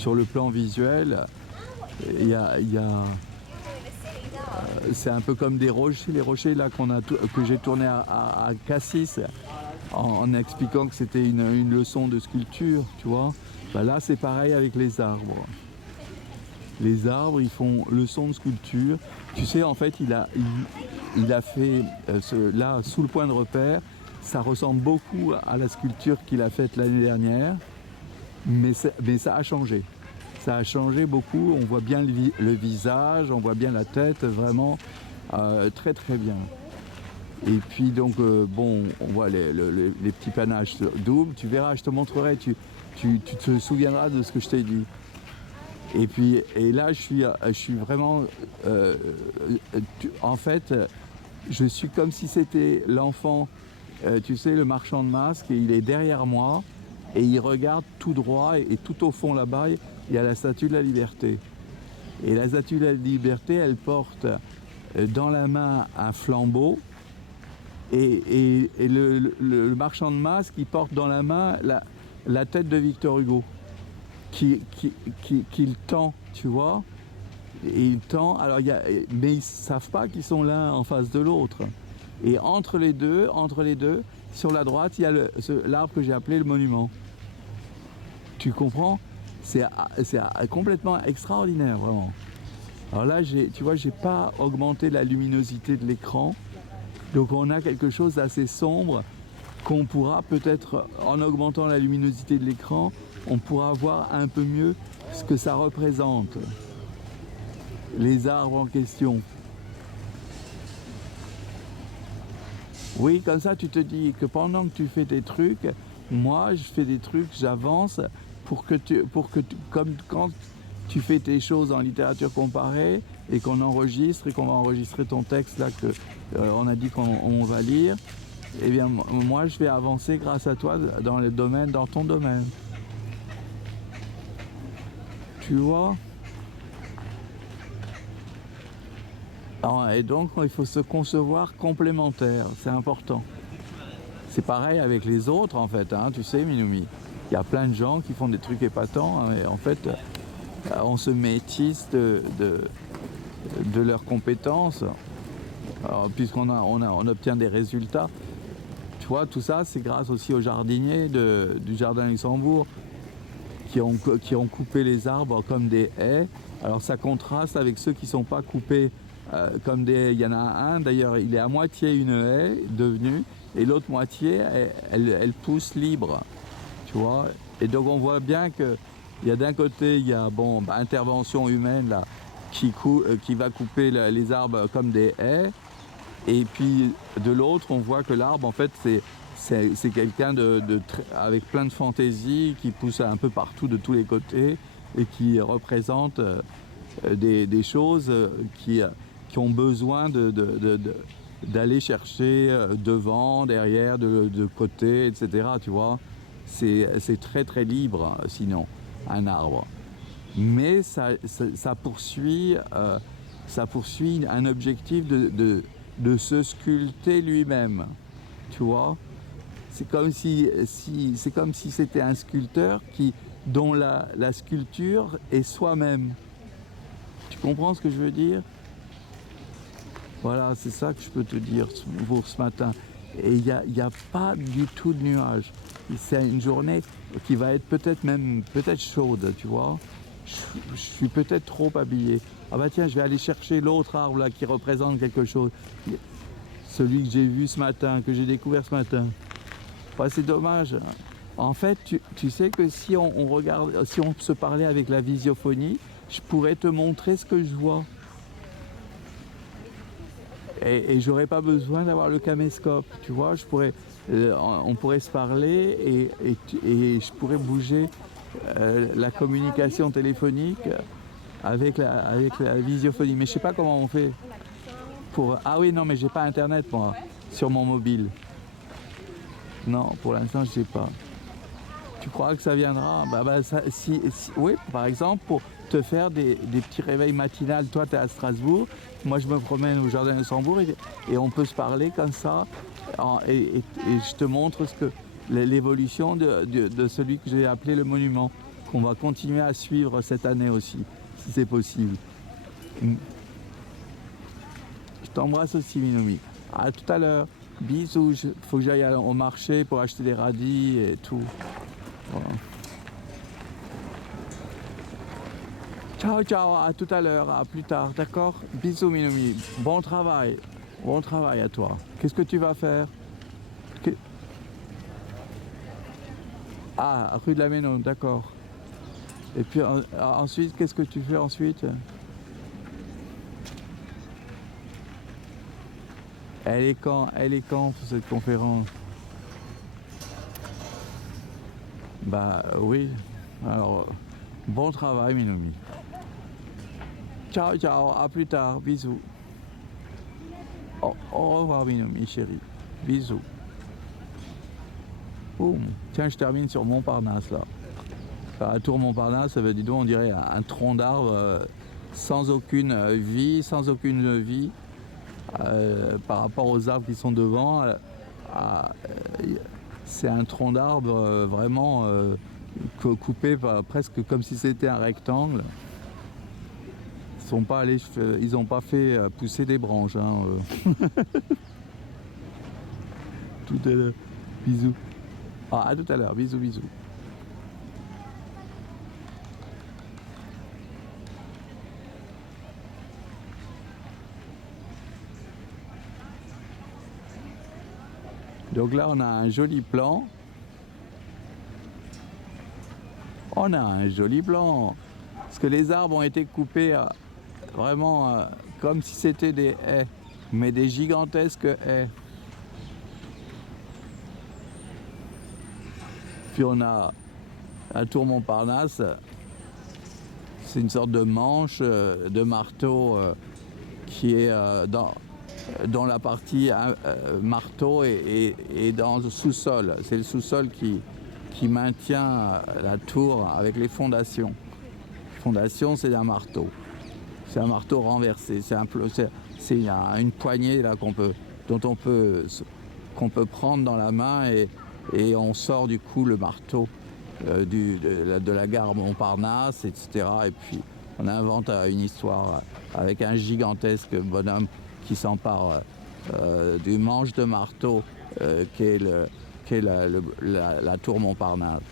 sur le plan visuel, c'est un peu comme des rochers, les rochers là que j'ai tourné à Cassis en expliquant que c'était une leçon de sculpture, tu vois. Bah là c'est pareil avec les arbres. Les arbres, ils font leçon de sculpture. Tu sais, en fait, il a fait, là, sous le point de repère, ça ressemble beaucoup à la sculpture qu'il a faite l'année dernière, mais ça a changé. Ça a changé beaucoup, on voit bien le visage, on voit bien la tête, vraiment très très bien. Et puis donc, bon, on voit les petits panaches doubles, tu verras, je te montrerai, tu te souviendras de ce que je t'ai dit. Et puis, et là, je suis vraiment, en fait, je suis comme si c'était l'enfant, tu sais, le marchand de masques, et il est derrière moi, et il regarde tout droit, et tout au fond là-bas, il y a la Statue de la Liberté. Et la Statue de la Liberté, elle porte dans la main un flambeau, et le marchand de masques, il porte dans la main la tête de Victor Hugo. Qu'il tend, tu vois, et il tend, alors mais ils ne savent pas qu'ils sont l'un en face de l'autre. Et entre les deux, sur la droite, il y a l'arbre que j'ai appelé le monument. Tu comprends? C'est complètement extraordinaire, vraiment. Alors là, tu vois, j'ai pas augmenté la luminosité de l'écran, donc on a quelque chose d'assez sombre qu'on pourra peut-être, en augmentant la luminosité de l'écran, on pourra voir un peu mieux ce que ça représente, les arbres en question. Oui, comme ça tu te dis que pendant que tu fais tes trucs, moi je fais des trucs, j'avance pour que comme quand tu fais tes choses en littérature comparée et qu'on enregistre et qu'on va enregistrer ton texte là que on a dit qu'on va lire, eh bien moi je vais avancer grâce à toi dans ton domaine. Tu vois? Et donc il faut se concevoir complémentaire, c'est important. C'est pareil avec les autres en fait, hein, tu sais Minoumi. Il y a plein de gens qui font des trucs épatants, hein, et en fait on se métisse de leurs compétences, puisqu'on obtient des résultats. Tu vois, tout ça c'est grâce aussi aux jardiniers du Jardin Luxembourg qui ont coupé les arbres comme des haies. Alors ça contraste avec ceux qui ne sont pas coupés comme des haies. Il y en a un d'ailleurs, il est à moitié une haie devenue, et l'autre moitié, elle pousse libre. Tu vois. Et donc on voit bien que il y a d'un côté, il y a intervention humaine là, qui va couper les arbres comme des haies, et puis de l'autre, on voit que l'arbre en fait c'est quelqu'un avec plein de fantaisie qui pousse un peu partout de tous les côtés et qui représente des choses qui ont besoin d'aller chercher devant, derrière, de côté, etc. Tu vois, c'est très très libre sinon, un arbre. Mais ça poursuit un objectif de se sculpter lui-même, tu vois. C'est comme si c'était un sculpteur dont la sculpture est soi-même. Tu comprends ce que je veux dire? Voilà, c'est ça que je peux te dire pour ce matin. Et il n'y a pas du tout de nuages. C'est une journée qui va être peut-être chaude, tu vois. Je suis peut-être trop habillé. Ah bah tiens, je vais aller chercher l'autre arbre là qui représente quelque chose. Celui que j'ai vu ce matin, que j'ai découvert ce matin. Bah, c'est dommage. En fait, tu sais que si on se parlait avec la visiophonie, je pourrais te montrer ce que je vois. Et j'aurais pas besoin d'avoir le caméscope, tu vois. On pourrait se parler et je pourrais bouger la communication téléphonique avec la visiophonie. Mais je sais pas comment on fait. Ah oui, non, mais j'ai pas internet moi sur mon mobile. Non, pour l'instant, je sais pas. Tu crois que ça viendra? Oui, par exemple, pour te faire des petits réveils matinales. Toi, tu es à Strasbourg, moi, je me promène au Jardin de Luxembourg et on peut se parler comme ça. Et je te montre l'évolution de celui que j'ai appelé le monument. qu'on va continuer à suivre cette année aussi, si c'est possible. Je t'embrasse aussi, Minoumi. À tout à l'heure. Bisous. Faut que j'aille au marché pour acheter des radis et tout. Voilà. Ciao, ciao. À tout à l'heure. À plus tard. D'accord? Bisous, Minoumi. Bon travail. Bon travail à toi. Qu'est-ce que tu vas faire? Ah, rue de la Ménon, d'accord. Et puis ensuite, qu'est-ce que tu fais ensuite? Elle est quand cette conférence? Bah oui. Alors, bon travail, Minoumi. Ciao, ciao, à plus tard, bisous. Au revoir, Minoumi, chérie. Bisous. Boum. Tiens, je termine sur Montparnasse, là. La tour Montparnasse, ça veut dire, on dirait un tronc d'arbre sans aucune vie, par rapport aux arbres qui sont devant. C'est un tronc d'arbre vraiment coupé presque comme si c'était un rectangle. Ils n'ont pas fait pousser des branches. Hein. Tout à l'heure. Bisous. Ah, à tout à l'heure. Bisous, bisous. Donc là, on a un joli plan. On a un joli plan. Parce que les arbres ont été coupés vraiment comme si c'était des haies, mais des gigantesques haies. Puis on a la tour Montparnasse. C'est une sorte de manche de marteau qui est dans la partie marteau et dans le sous-sol. C'est le sous-sol qui maintient la tour avec les fondations. Les fondations, c'est un marteau. C'est un marteau renversé. C'est une poignée là qu'on peut prendre dans la main et on sort du coup le marteau de la gare Montparnasse, etc. Et puis on invente une histoire avec un gigantesque bonhomme qui s'empare du manche de marteau qu'est la tour Montparnasse.